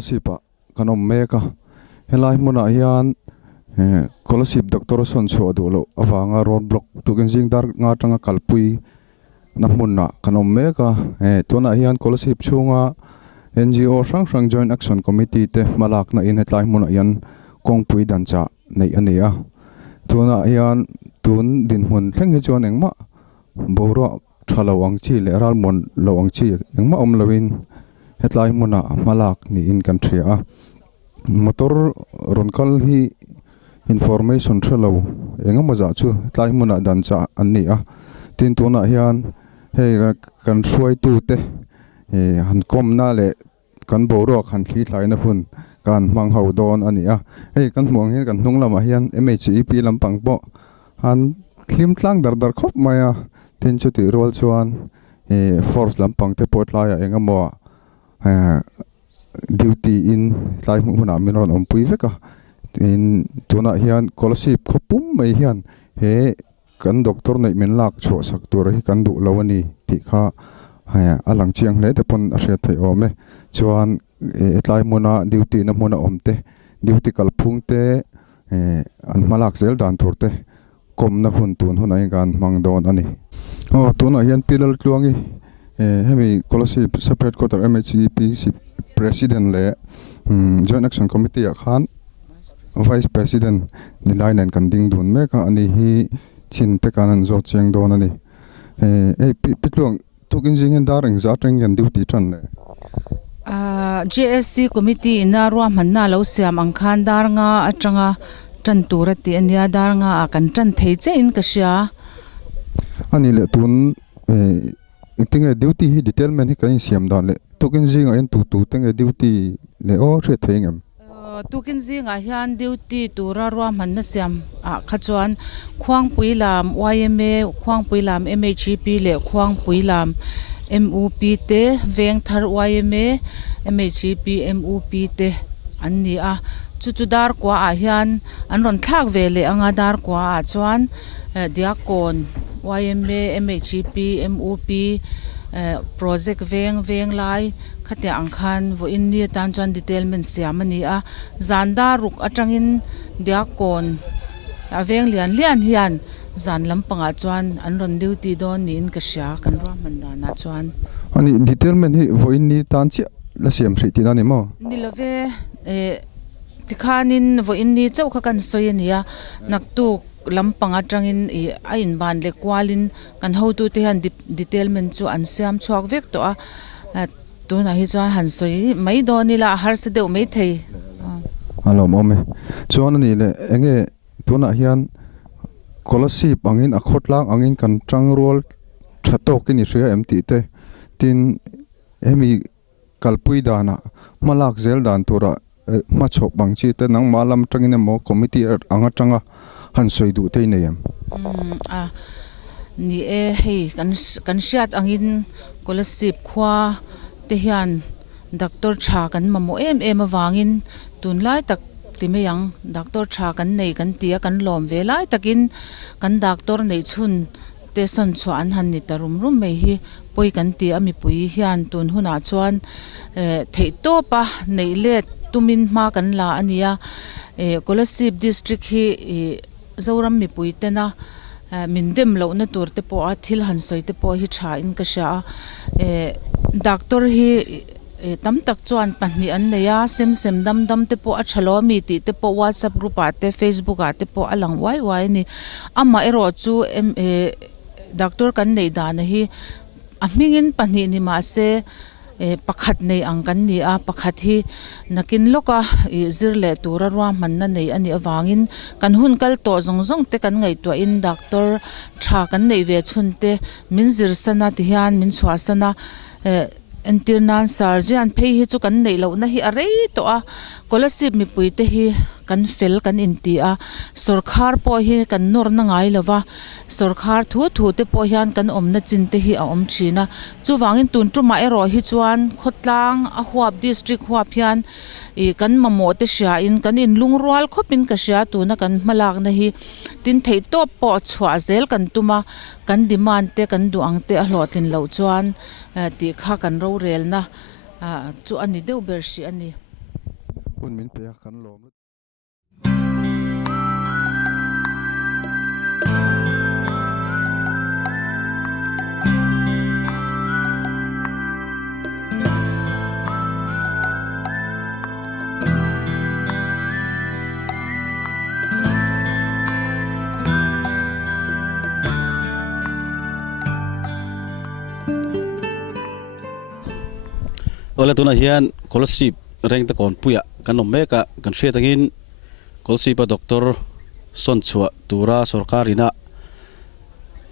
Kolasib kanom meka helai muna hian Kolasib doctor son so dulo awanga roadblock tukin jing dar nga tanga khawpui na hmunna kanom meka tuna hian Kolasib chunga NGO sang Joint Action Commitee te malak na in hetlai muna hian khawpui dancha nei ania tuna hian tun din hmun thleng hi chuan engma boro thalawang chi le ral mon lawang chi engma omlawin hetlai muna malak ni in country a motor ronkal hi information thalo engama za chu hetlai muna dancha anni a tin tuna hian hei kan hruaitute han komna le kan boro khan thli thlai na hun kan manghau don ani a hei kan hmuang hian kan hnunglama hian MZP lampang po han thlim tlang dar khop maya tin chu ti rol chuan force lampang te potlaya engamo duty in tlai huna minon ompui veka in tuna hian Kolasib khopum mai hian he kan doctor nei men lak chho sak tur hi kan du lawani ti kha alang chiang le te pon a hria thei ome chuan tlai muna duty na muna omte duty kalphung te an malak zel dan turte kom na hun tun hunai gan mangdon ani tuna hian pilal tluangi hemi Kolasib separate quarter MZP president le Joint Action Committee khan vice president ni line kan ding dun meka ani hi chin te kanan zot cheng don ani pitluang tukin jing dar eng za teng yan duty tran le JSC committee na ruahmanna lo siam ang khan dar nga atanga tan tura ti ania dar nga kan tan thei che in ka sia ani le tun tinga duty hi detail man hi kan siam dan le tukin jing a en tu tinga duty le o hre theingam tukin zinga hian duty tura ruahmanna siam khachuan khawpui lam YMA khawpui lam MHP le khawpui lam MUP te veng thar YMA MHP MUP te anni a chuchudar kwa a hian an ron thlak ve le anga dar kwa a chuan diakon YMA MHP MUP project veng lai khatia angkhan vo inni tan chan detailment siamani a zanda ruk atangin diakon aveng lian hian zan lampanga chuan an ron duty don nin ka sha kan ruahmanna na chuan ani detailment hi vo inni tan chi la siam thri ti na ni mo nilave tikhanin vo inni chau kha kan soyania naktu lampang atangin a in ban le kwalin kan hotu te han detailment chu an siam chuak vek to a tuna hi chuan han soi mai donila har se deu mai thei alo mome chuan ani le enge tuna hian Kolasib angin a khotlang angin kan trangrol thatok ni hria MT te tin hemi khawpui dana malak zel dan tura ma chhop bangchi te nang malam tangin mo committee anga tanga han soi du te nei ni hei kan siat angin Kolasib khwa te hian doctor tha kan mamo em awangin tunlai tak timeyang doctor tha kan nei kan tia kan lom ve lai takin kan doctor nei chun te son chuan han ni tarum mai hi poi kan ti ami pui hian tun huna chuan theih to pa nei let tumin ma kan la ania Kolasib district hi Mizoram mi pui te na mindem lo na tur te po a thil han soi te po hi tha in ka sha doctor hi tam tak chuan pahni an neya sem dam te po a thalo mi ti te po WhatsApp group a te Facebook a te po alang wai ni amah ero chu doctor kan nei dan hi a mingin pahni ni mahse pakhat nei ang kan ni a pakhat hi nakin loka zirle tura ruahmanna nei ani awangin kan hun kal to zong te kan ngai to in doctor tha kan nei ve chun te min zir sana ti hian min chhuah sana entirnan sarjan phei hi chu kan nei lo na hi arei to a Kolasib mi pui te hi kan fel kan inti a sorkar po hi kan nor na ngai lova sorkar thu te po hian kan omna chin te hi a om thina chu wangin tun tuma ero hi chuan khotlang a huap district huap hian kan mamo te sha in kan in lungrual khopin ka sha tu na kan malak na hi tin thei to po chhuah zel kan tuma kan demand te kan duang te a hlotin lo chuan ti kha kan ro rel na chu ani deu ber shi ani hun min pe kan lom Oleh tu hian Kolasib reng te kon puya kan meka kan hriat angin Kolasib doktor son chhuah tura sorkarina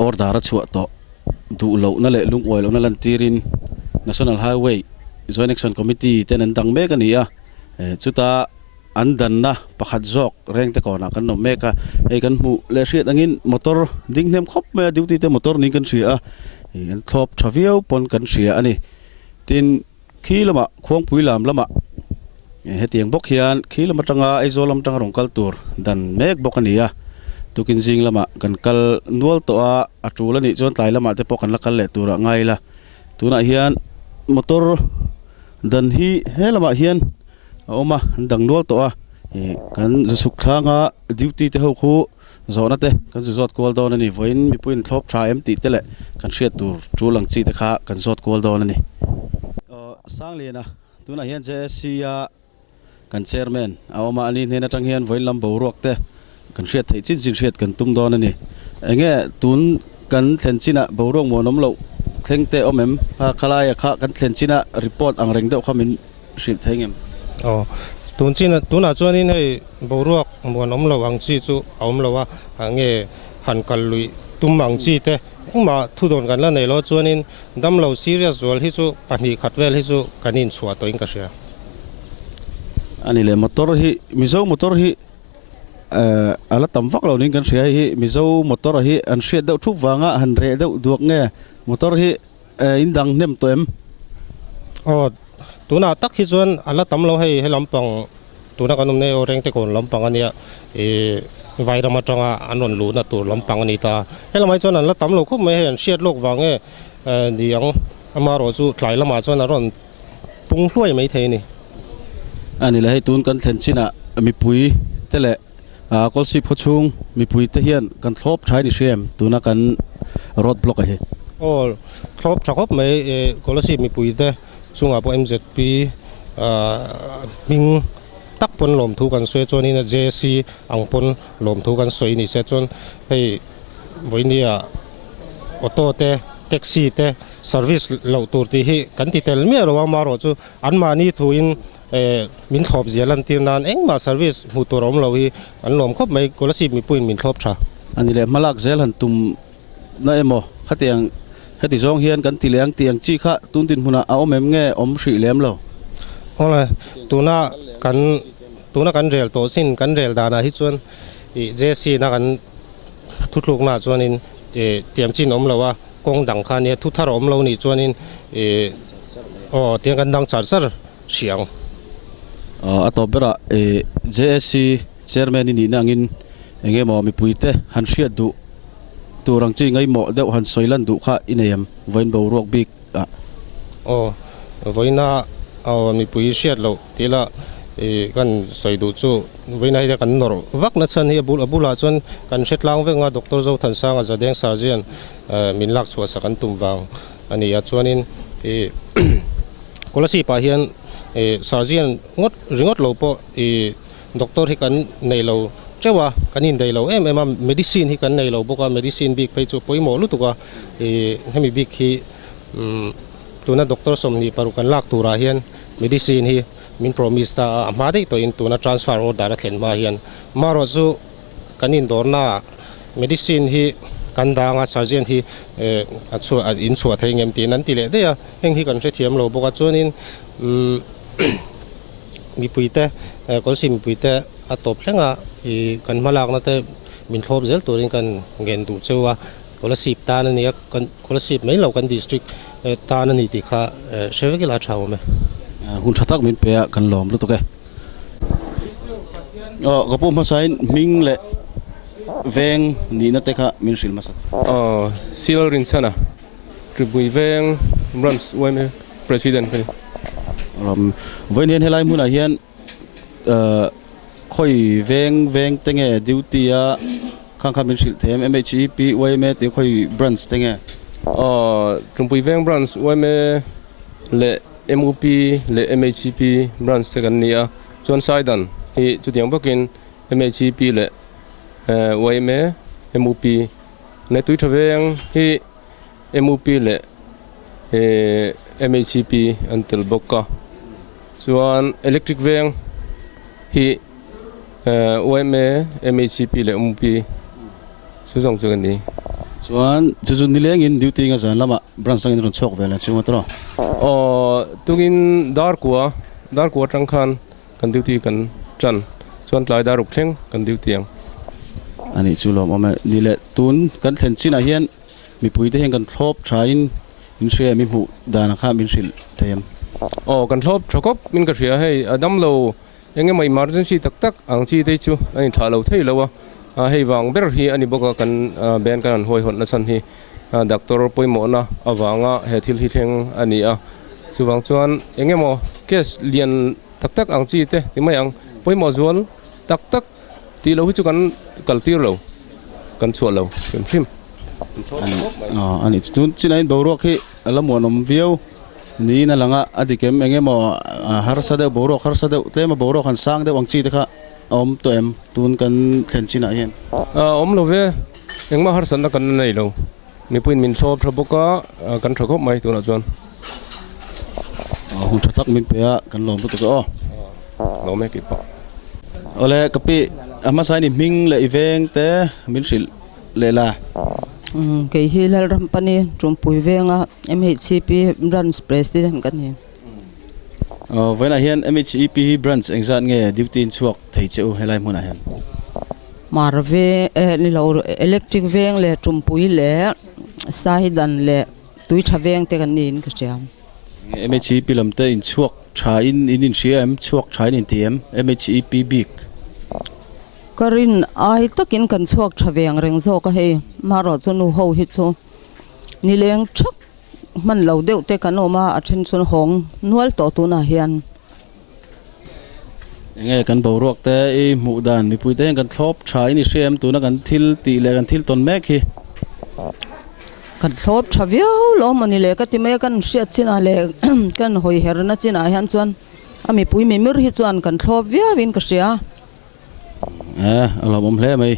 ordara chhuah to du lo na le Lungawilohna lantirin National Highway Joint Action Commitee ten an dang meka nia chuta andan na pakhat jok reng te kon kan meka kan hmuh le hriat angin motor ding hnem khop me duty te motor ning kan hria an thlop thaviau pon kan hria ani tin khi lama khawpui lam lama hetiang bok hian khi lama tanga Aizawl-ah tanga rong kaltur dan mek bok ania tukin jing lama kan kal nual to a atulani chon tlai lama te pok kan la kal le tura ngaila tuna hian motor dan hi helama hian oma dang nual to a kan zusuk thanga duty te ho khu zona te kan zot kol don ani voin mi puin thlop tha empty te le kan hriat tur chulang chi te kha kan zot kol don ani sang liana tuna hian JSC kan chairman awama ani hnenah tang hian voin lam boruak te kan hriat theih chin hriat kan tum don ani enge tun kan thlen china boruak monom lo thlengte omem khalai kha kan thlen china report ang reng deuh khamin hrit theingem tun china tuna chuanin hei boruak monom lo ang chi chu awm lo wa ange han kal lui tum ang chi te ma thu don kan la nei lo chuanin dam lo serious zol hi chu pahnih khatvel hi chu kanin chhuah toin ka hria ani le motor hi mizo motor hi ala tam vak lo ning kan hria hi mizo motor hi an hriat deuh thup wanga han re deuh duak nge motor hi indang nem to em tuna tak hi chuan ala tam lo hei lampang tuna kanum ne o reng te kon lampang ania vairama tanga anon lu na tur lampang ani ta helamai chon an la tam lo khop me hen hriat lok wange diang amaro chu tlai lama chon aron pung hluai mai thei ni ani le hei tun kan thlen china mi pui tele Kolasib phochung mi pui te hian kan thlop thai ni hrem tuna kan road block a hi thlop thakop mai Kolasib mi pui te chunga po MZP ming tak pon lom thu kan soi chon in JSC ang pon lom thu kan soi ni se chon hei voinia auto te taxi te service lo tur ti hi kan ti tel mi ro ma ro chu an ma ni thu in min thop zialan tir nan eng ma service hmuh tur om lo hi an lom khop mai Kolasib mi puin min thlop tha ani le malak zel han tum na emo khatiang heti zong hian kan tilang tiang chi kha tun tin huna a omem nge om hri lem lo ole tuna kan rel to sin kan rel dana hi chuan JSC na kan thutluk na chuanin tiam chin om lowa kong dang kha ne thu thar om lo ni chuanin tiang kan dang char siang atobera JSC chairman ni nangin enge mo mi puite han hriat du turang chi ngai mo deuh han soilan du kha inayam voin bo ruak bik voina mi pui hriat lo tila kan soi du chu voina hi kan nor vak na chan hi abula chuan kan hretlang venga Dr. Zothansanga zadeng sarjan min lak chhuah sakan tumwang ani a chuanin Kolasib pa hian sarjan ringot lo po doctor hi kan nei lo chewa kanin dei lo em medicine hi kan nei lo boka medicine bik phei chu poimo lutuka hemi bik hi tuna doctor somni paru kan lak tura hian medicine hi min promise ta amah dei to in tuna transfer order thlen ma hian maro chu kanin dorna medicine hi kan danga sergeant hi achu in chhuah theingem ti nan ti le de heng hi kan hre thiam lo boka chuanin mi puite Kolasib mi puite atop hlenga kan malak na te min thlop zel turin kan ngen du chewa Kolasib ta na ni kan Kolasib mai lo kan district ta na ni ti kha shevekila thaw me hun thatak min pe kan lom lu to ke gapu masain ming le veng ni na te kha min sil masat silrin sana tribui veng runs when president voin hian helai mun a hian khoi veng tenge duty a khang ministry them MZP wai me te khoi branch tenge Trumpui veng branch wai me le MUP le MZP branch te kan nia chuan saidan hi chu tiang bokin MZP le wai me MUP ne tui thaveng hi MUP le MZP antel bokka chuan electric veng hi wai me MZP le MUP su song chu kan ni chuan chu ni leng in duty nga zan lama branch sang in ron chok vela chu matro tugin dar kwa tangkhan kan duty kan chan chuan tlai dar ruk thleng kan duty ang ani chu lom ome ni le tun kan thlen chin a hian mi pui te hen kan thlop thain in share mi hmuh dana kha min sil them kan thlop thakop min ka ria hei adam lo enge mai emergency tak ang chi te chu ani tha lo thei lo a hei wang ber hi ani boka kan ben kan hoi hot na chan hi doctor poimo na awanga he thil hi thleng ani a chuwang chuan enge mo case lian tak ang chi te ti mai ang poimo zual tak ti lo hi chu kan kaltir lo kan chhuah lo phim ani tun chinain borok hi alamonom viau ni na langa adikem enge mo harsa de borok harsa de tlema borok han sang de wangchi te kha om to em tun kan thlen china hian om lo ve engma har san na kan nei lo mi puin min thlop thaboka kan thakop mai tu na chuan hun thatak min pe a kan lom pu to lo me ki pa ole kapi ama sai ni ming le iveng te min sil le la ke hilal rampani trumpui venga MZP branch president kan ni vena hian MZP branch engzat nge duty in chuak thei cheu helai hmuna hian marve ni lo electric veng le trumpui le saidan le tui thaveng te kan nin ka cham MZP lamte in chuak tha in CM chuak tha in TM MZP big karin ai takin kan chuak thaveng reng zo ka he maro chunu ho hi chu ni leng thak man lo deuh te kanoma attention hong nual to tu na hian nge kan borok te I hmuh dan mi pui te kan thlop tha in CM tu na kan thil ti le kan thil ton mek hi kan thlop thaviau lo mani le ka ti me kan hriat china le kan hoi herna china hian chuan ami pui mi mir hi chuan kan thlop viawin ka ria alom hle mai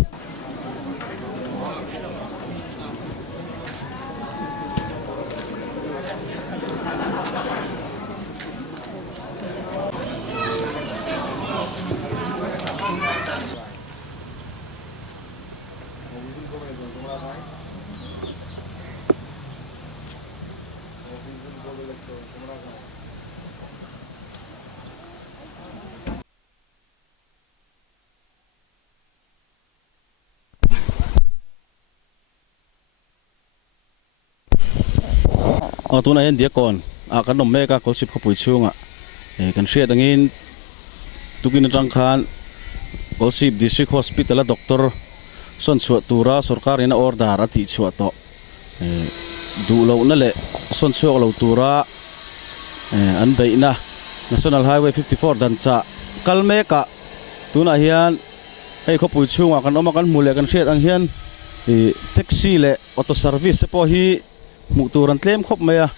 tu na hen dia kon kan nom me ka Kolasib khawpui chunga kan hriat angin tukin atangkhan Kolasib District Hospital-a doctor chhuah tura sorkar ina order a thi chhuah to du lo na le chhuak lo tura an beina National Highway 54 dan cha kalmeka tuna hian hei khawpui chunga kan oma kan hmule kan hriat ang hian taxi le auto service te po hi hmuh tur an tlem khop mai a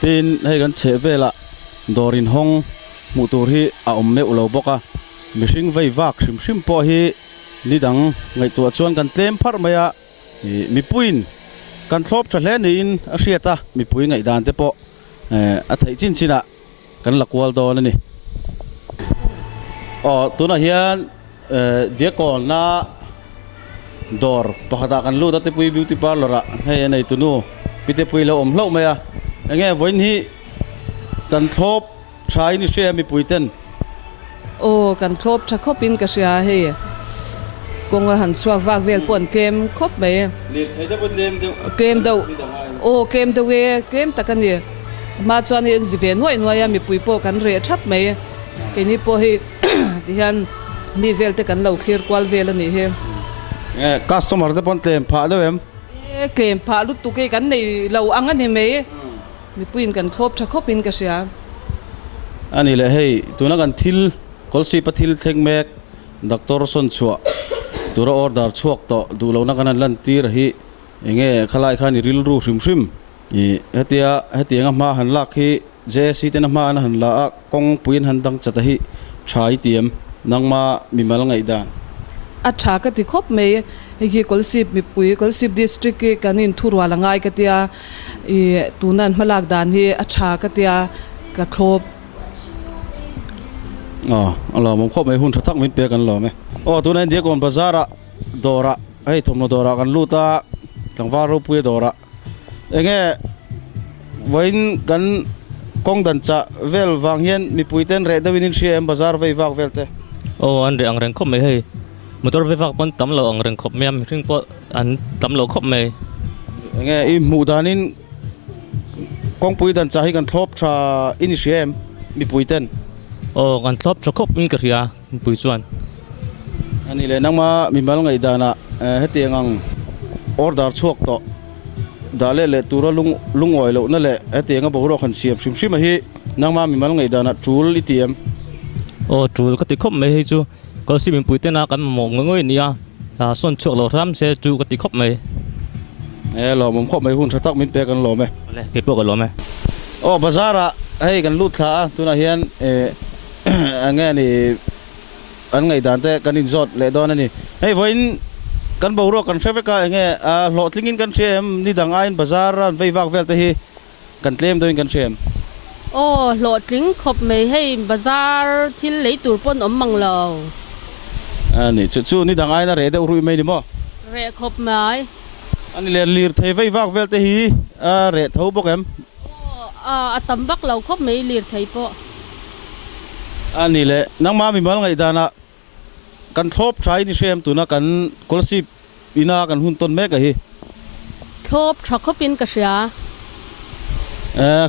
tin hei kan che vela dorin hong hmuh tur hi a om meu lo boka mihring vei vak hrim po hi lidang ngai tua chuan kan tlem phar mai a mipuin kan thlop tha hle niin a hriata mipui ngai dan te po a thei chin china kan lakwal don ani tuna hian diakon na dor pakhata kan lu ta te pui beauty parlor a hei nei tunu pite pui lo om hlo mai a enge voin hi kan thlop thai ni she mi puiten kan thlop tha khopin ka sia he konga han suak wak vel pon tlem khop mai le thai da bot lem de tlem do tlem do we tlem takani ma chuan in zive noi mi pui po kan re thap mai ke ni po hi dihan mi vel te kan lo clear kwal vel ani he customer te pon tlem pha do em tlem pha lu tu ke kan nei lo ang ani mai mi puin kan thlop tha khopin ka sia ani le hei tuna kan thil Kolasib pathil thengmek Dr. Son chhuah tura order chuak to dulohna kan lantira hi enge khalai khani ril ru hrim hetia amah han lak hi JC ten amah an han la kong puin han dang chata hi thai tiam nangma mimal ngai dan Acha ka ti khop me hi Kolasib mi pui Kolasib district ke kanin thurwa langai ka tia tunan malak dan hi acha ka tia ka khop Allah mong khop mai hun thatak min pe kan lo me tunan dia kon bazara dora hei thomno dora kan luta tlangwa ro pui dora enge wain kan kong dan cha vel wang hian mi puiten re dawin siam bazar vei wak velte an re ang reng khop mai hei motor vei wak pon tam lo ang reng khop miam ring po an tam lo khop mai enge I hmuh danin kong pui dan cha hi kan thlop tha in siam mi puiten kan thlop tha khop in ka ria pui chuan ani le nangma mi mal ngai dana hetiangang order chuak to dale le tura Lungawilohna le hetianga bohro khan siam sim hi nangma mi mal ngai dana tul itiam tul ka ti khop mai hei chu Kolasib min pui te na kan mo ngoi nia son chuak lo ram se chu ka ti khop mai lo mom khop mai hun thatak min pe kan lo me le ke po ka lo me bazara hei kan lut tha tuna hian ange ni an ngai dan te kan in zot le don ani hei voin kan bohro kan traffic ka enge lo tlingin kan sem ni dangain bazar an vei wak vel te hi kan tlem doin kan sem lo tling khop mai hei bazar thil lei tur pon om mang lo ani chu ni dangai na re de urui mai ni mo re khop mai ani le lir thei vei wak vel te hi re tho bok em atam bak lo khop mai lir thei po ani le nangma mi mal ngai dana kan thlop thai ni sem tuna kan Kolasib ina kan hun ton me ka hi thop tha khopin ka sia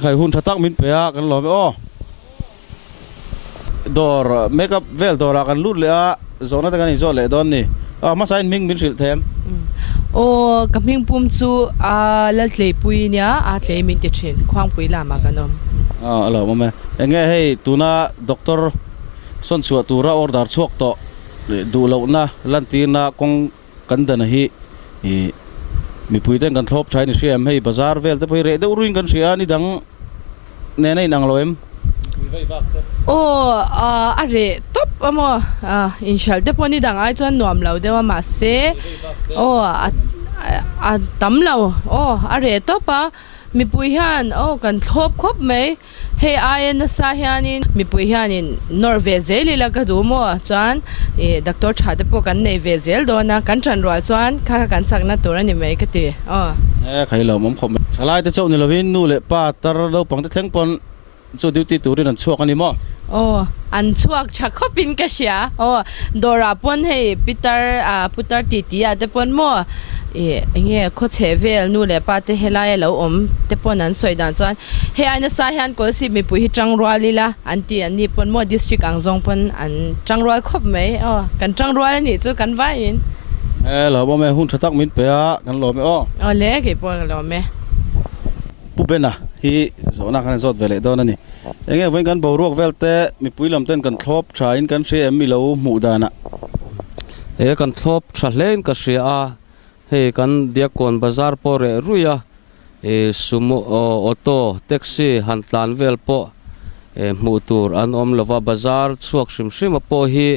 khai hun thatak min pe kan lo me dor makeup vel dora kan lut le zona ta kan zo le don ni ma sain ming min sil them kaming pum chu lal tlei pui nia tlei min ti thin khwang pui lama kanom alo mame enge hei tuna Dr. Son chhuah tura order chuak to dulohna lantina kong kan dana hi mi puiten kan thlop thai ni siam hei bazar vel te poi re de uruin kan sia ni dang ne nei nang loem are top amo inshal te poni dang ai chuan nuam lo dewa mahse a tam lo are topa mi pui hian kan thlop khop mai hei ayan sa hianin mi pui hianin norve zeli la ka du mo chuan doctor thade po kan nei ve zel do na kan tran rwal chuan kha kan sakna tur ani mai ka ti khai lo mom khom salai te chau ni lovin nu le pa tar lo pang te thleng pon chu duty turin an chuak ani mo an chuak tha khopin ka sia dora pon hei putar ti a te pon mo enge kho chevel nu le pa te helai lo om te pon an soidan chuan he aina sa hian Kolasib mi pui hi changrwalila anti ani pon mo district angzong pon an changrwal khop mai kan changrwal ni chu kan va in lo bo me hun thatak min pe kan lo me le ke po lo me pubena hi zona kan zot vele don ani enge voin kan borok velte mi puilam ten kan thlop thain kan se mi lo hmuh dana kan thlop thlen ka sia hei kan diakon bazar po re ruya sumo auto taxi han tlan vel po hmuh tur an om lova bazar chuak hrim po hi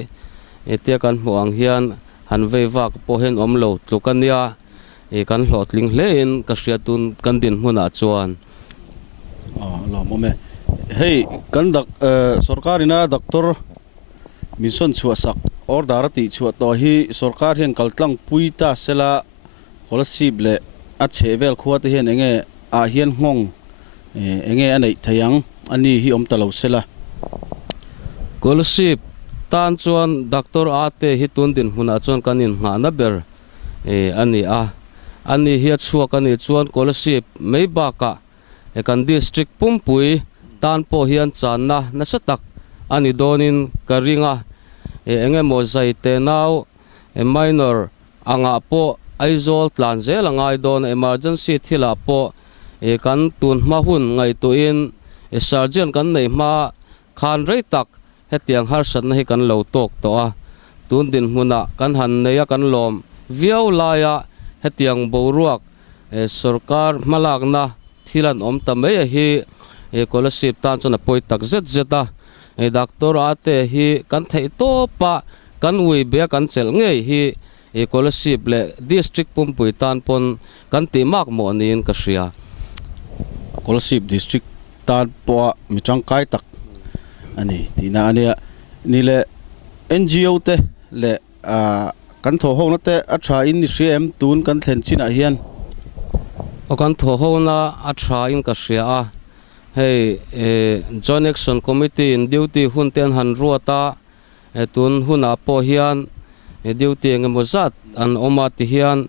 te kan hmuh ang hian han vei wak po hen om lo tlukania kan hlotling hlein ka sia tun kan din hmuna chuan lo mo me hei kan dak sorkarina Dr. Son chhuah sak order ti chhuah to hi sorkar hian kaltlang puita sela Kolasib le a chevel khuwa te hian enge hian ngong enge anei thayang ani hi om talo sela Kolasib tan chuan doctor ate hi tun din hmuna chuan kanin nghana ber ani hi chuak ani chuan Kolasib mei baka kan district pumpui tan po hian channa na satak ani donin karinga enge mo zai te nau minor anga po Aizawl zel angai don emergency thila po kan tun ma hun ngai tu in sergeant kan nei ma khan rei tak hetiang har sat na hi kan lo tok to a tun din hmuna kan han neya kan lom viau laya hetiang boruak sorkar malakna thilan om tamei hi Kolasib tan chona poi tak zet zeta doctor ate hi kan thei to pa kan ui be kan chel ngei hi Kolasib le district pumpui tan pon kan ti mak mo nin ka ria Kolasib district tan pawh mi tangkai tak ani tina ania ni le NGO te le kan tho ho na te a tha in ni cm tun kan thlen china hian o kan tho ho na a tha in ka ria a hei Joint Action Committee in duty hun ten han ruata tun huna po hian duty ngemozat an oma ti hian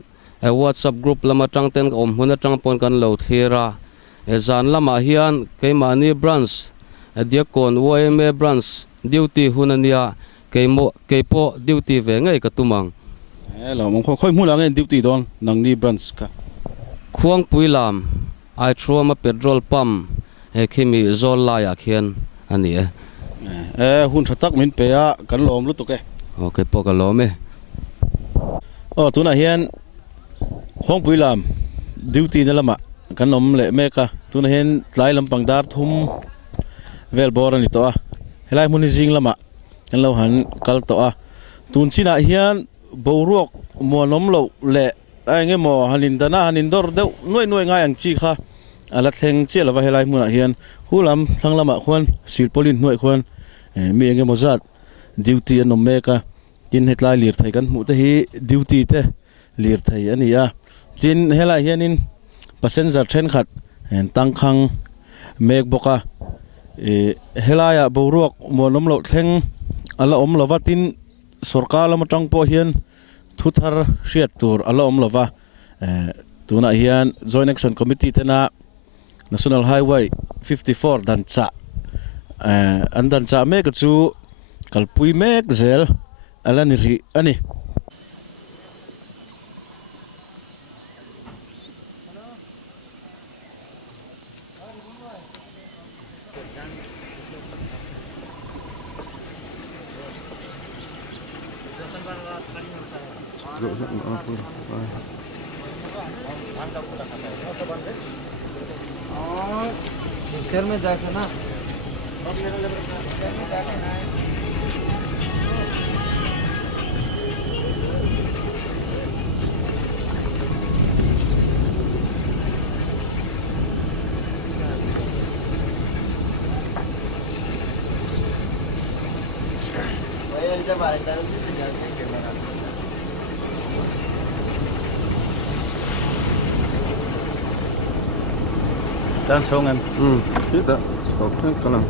WhatsApp group lama tang ten om huna tang pon kan lo thira zan lama hian keimani branch diakon OMA branch duty hunania keimo keipo duty ve ngai ka tumang lo mong khoi hmu la ngen duty don nang ni branch ka khuang puilam ai trauma petrol pump hemi Aizawl-ah ya khian ani hun thatak min pe a kan lom lu to ke okay po ka lome tuna hian khong puilam duty na lama kan nom le me ka tuna hian tlai lampang dar thum vel bor ani to a helai mun jing lama kan lo han kal to a tun china hian boruak mo nom lo le ai mo hanin dana hanin dor deuh noi ngai ang chi kha ala thleng che lawa helai mun hian hulam thanglama khwan silpolin noi khwan mi enge mozat duty anom me ka tin hetlai lir thai kan hmu te hi duty te lir thai ania tin helai hianin passenger train khat tang khang mek boka helaya boruak mo nom lo thleng ala om lova tin sorkar lama tang po hian thuthar hriat tur ala om lova tuna hian Joint Action Committee tena National Highway 54 dancha an dancha mek chu kalpui mek zel ala ni ri ani घर में जाके ना Tan song em biết đó tốt hết cả lần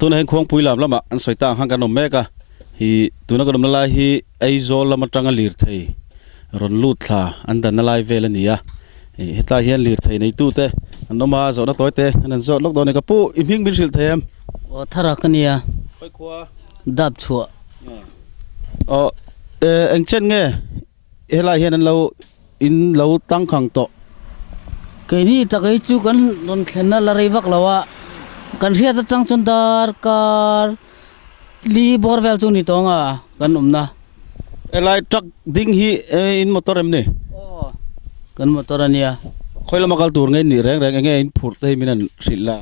tuna hen khong pui lam lama an soita hang kan nom meka hi tuna kan nom la hi Aizawl-ah lama tanga lir thei ron lut thla an dan na lai vel ania hetla hian lir thei nei tu te an noma zo na toy te an zo lok do ne ka pu imhing bin sil them thara kania khoi khwa dap chhuah eng chen nge helai hian an lo in lo tang khang to cái này ta cái chú cần don thlen na la rei vak lawa kan ria ta chang chon dar kar li bor vel chu ni tonga kan umna elai truck ding hi in motor em ne kan motor ania khoi lama kal tur ngai ni reng reng nge in phur te minan silla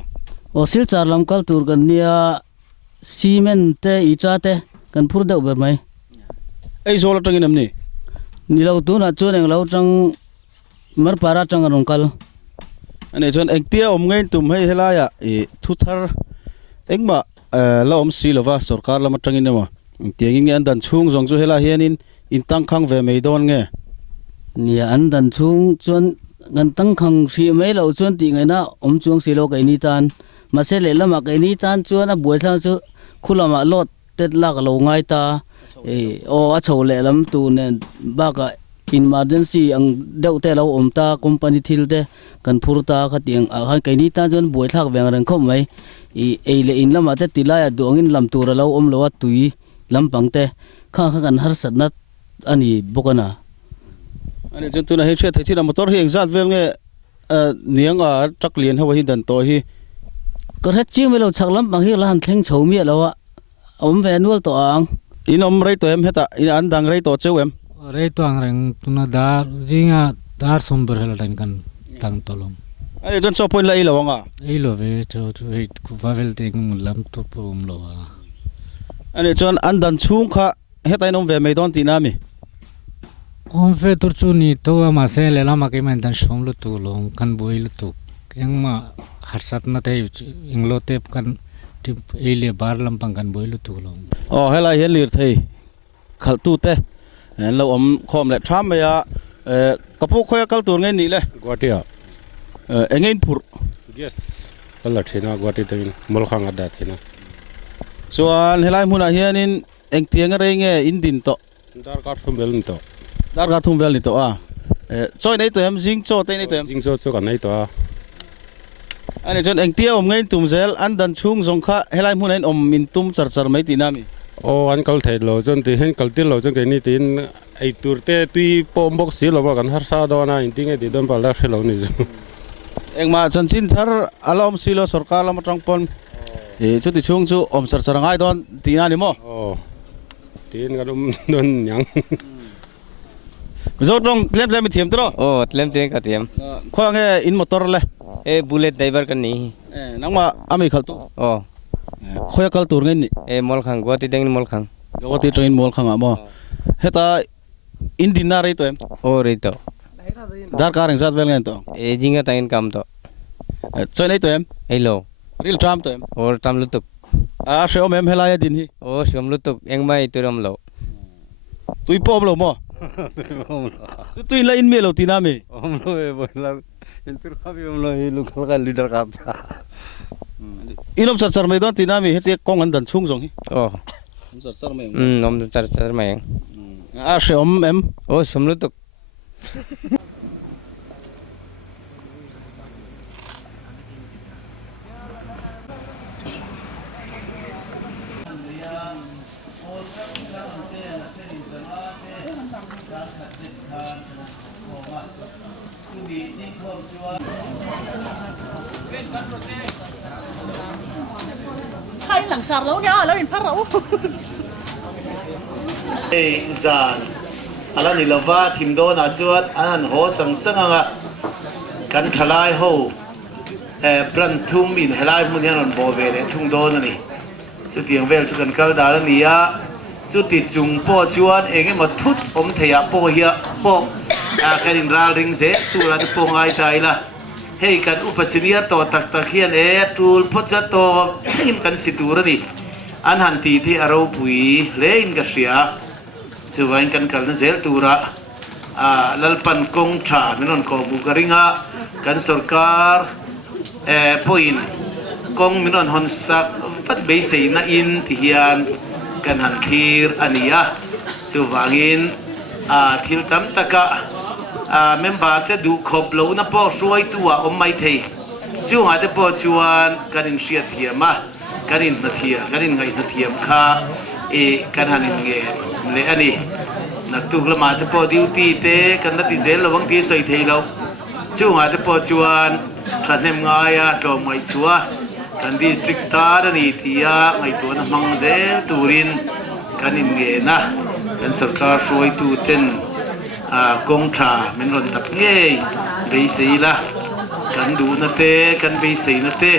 o sil char lam kal tur kan nia cement te ita te kan phur deuh ber mai Aizawl atangin amni ni lo tu na chuan eng lo tang mar para tang rong kal ane chuan engtia ngay tum hei helaya thu thar engma la si lova sorkar lama tangin ema tiangin nge andan chung zong chu hela hianin in tang khang ve meidon nge ni an dan chung chuan ngan tang khang ri mai lo chuan ti ngai na chung si lo kai ni tan ma se le lama kai ni tan chuan a buai thang chu khulama lot tet lak lo ngai ta o a chho le lam tu ne ba ka emergency ang deuh te lo ta company thil te kan phur ta kha tiang a kai ni ta chuan buai thak veng rang khom mai le in lama te tilaya duangin lam tur lo lo a tui lampang te kha kan har sat na ani bokana ane chuan tuna hei thia thei motor hi exat vel nge niang a trak lian hawa hi dan to hi ko het chi melo chak lampang hi la han thleng chho mi lo wa ve nual to ang inom rei to em heta in an dang rei to cheuem rei to ang reng tuna dar jinga dar somber hela tan kan tang tolom ane chuan so point la i lawanga ei lo ve to ku vavel te ngum lam to pom lo wa ane chuan an dan chung kha heta inom ve meidon ti nami on fe tur chu ni to ma se le lama ke man dan som lu tu long kan boi lu tu yang ma harsat na te inglo tep kan tip ele bar lampang kan boi lu tu long hela hian lir thei khaltu te lo khom le tham ya kapu khoya kal tur ngai ni le Guatia engain phur yes ala thina Guatia te mol khang ada thina chuan helai hmuna hianin engtiang rei nge indin to dar ka thum bel to dar ga thum vel ni to a choi nei to em jing cho te nei to em jing cho kan nei to ane chuan engtia ngai tum zel an dan chung zong kha helai hmuna in min tum char mai ti nami an kal thei lo chon ti hen kal til lo chon ke ni tin ai tur te tui pom box si lo kan har sa do na in ting e ti don pa la khelo ni engma chan chin thar alom silo sarkar lam tang pon chu ti chung chu char ngai don ti na ni mo tin ga don nyang Mizoram tlem mi thiam tro tlem te ka thiam khoang e in motor le bullet driver kan ni nangma ami khaltu khoya kal tur ngai ni mol khang Guati deng mol khang Guati train mol khang amo heta in din na rei to em rei to dar ka reng zat vel ngai to jinga tain kam to choi nei to em hello ril tram to em tam lutuk sheo mem helaya din hi shom lutuk engmai turam lo tui pom lo mo tui la in me lo tina me lo e bola intur khabi lo hi local ka leader ka inom char mai don tina me hete kong an dan chung jong hi char mai nom char mai sheo mem shom lutuk Hai lằng sar lo ya lo in pharo zan ala ni lova thim do na chuat an ho sang kan thalai ho branch thum min helai mun hian bo ve le thung do na ni chu tiang vel chu kan kal da ni ya chu ti chung po chuan enge ma thut theia po hia po kanin ral ring ze tu ra po ngai tai la hei kan upasinia to tak hian tul phocha to thim kan situra ni an han ti thi aro pui le in ka ria chuwain kan kal na zel tura lalpan kong tha minon ko bukaringa kan sarkar point kong minon hon sak pat be sei na in ti hian kan han thir ania chuwangin thil tam taka member te du khop lo na po hruaitu mai thei chu ha te po chuan kanin sia thiama kanin na thia kanin ngai na thiam kha kan hanin nge le ani nak tu la ma te po duty te kan na ti zel lawang ti sei thei lo chu ha te po chuan thanem ngaya to mai chua kan district ta ni thia ngai to na mang zel turin kanin nge na kan sarkar hruaitu ten kong tha min ron tak nge be sei la kan du na te kan be sei na te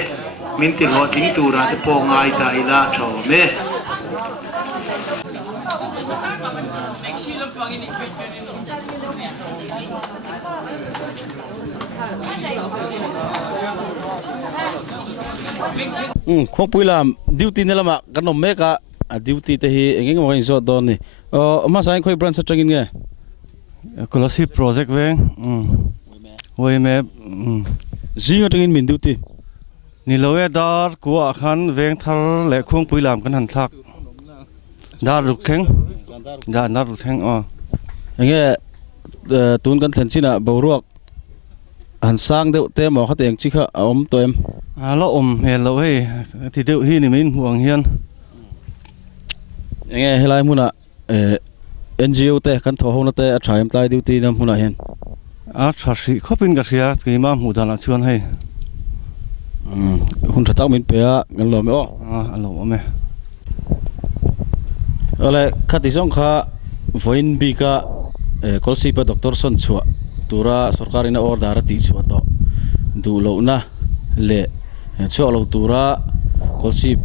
min ti ho ting tu ra te po ngai ta ila tho me khawpui lam duty ne lama kanom meka duty te hi engeng mo in so don ni ma sai khoi branch atangin nge Kolasib project veng way map zinga tangin min duty ni lowe dar ku akhan veng thar le khung pui lam kan han thak dar ruk theng da nar ruk theng enge tun kan thlen china boruak han sang deuh te mo kha teng chi kha om to em lo he lo he thi deuh hi ni min huang hian enge helai muna NGO te kan tho hona te a thaim tai duty nam huna hen a thasi khopin ka ria ki ma mu dana chuan hei hun thatak min pe a ngal lo me lo me ole khati song kha voin bi ka Kolasib Dr. Son chhuah tura sorkar ina order ti chhuah to du lo na le chhuah lo tura Kolasib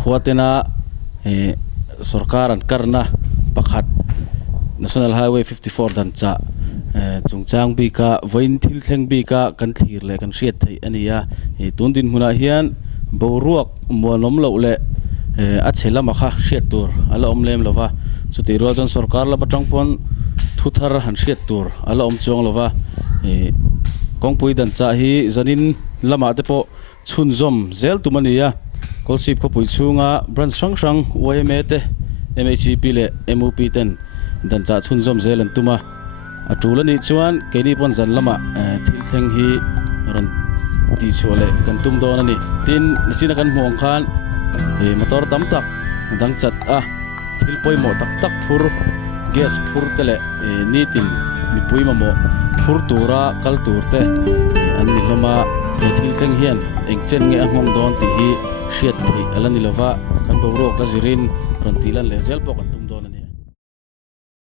khuatena sorkar an karna pakhat National Highway 54 dan cha chungchang bi ka voin thil thleng bi ka kan thlir le kan hriat theih ania tundin huna hian boruak muanom lo le a chelama kha hriat tur ala om lem lova chuti rol jon sorkar la batang pon thuthar han hriat tur ala om chuang lova kongpui dan cha hi zanin lama te po chhun zom zel tumania Kolasib khawpui chunga branch sang YMA te MZP le MUP ten dan cha chhun zom zel an tuma atulani chuan keni pon zan lama thil thleng hi ron ti chole kan tum don ani tin nachina kan hmuang khan motor tam tak dang chat thil poimo tak tak phur gas phur tele nitin mi puima mo phur tura kal tur te an ni loma thil thleng hian engchen nge ahmong don ti hi hriat thei alani lova kan boro ka zirin ron tilan le zel pok an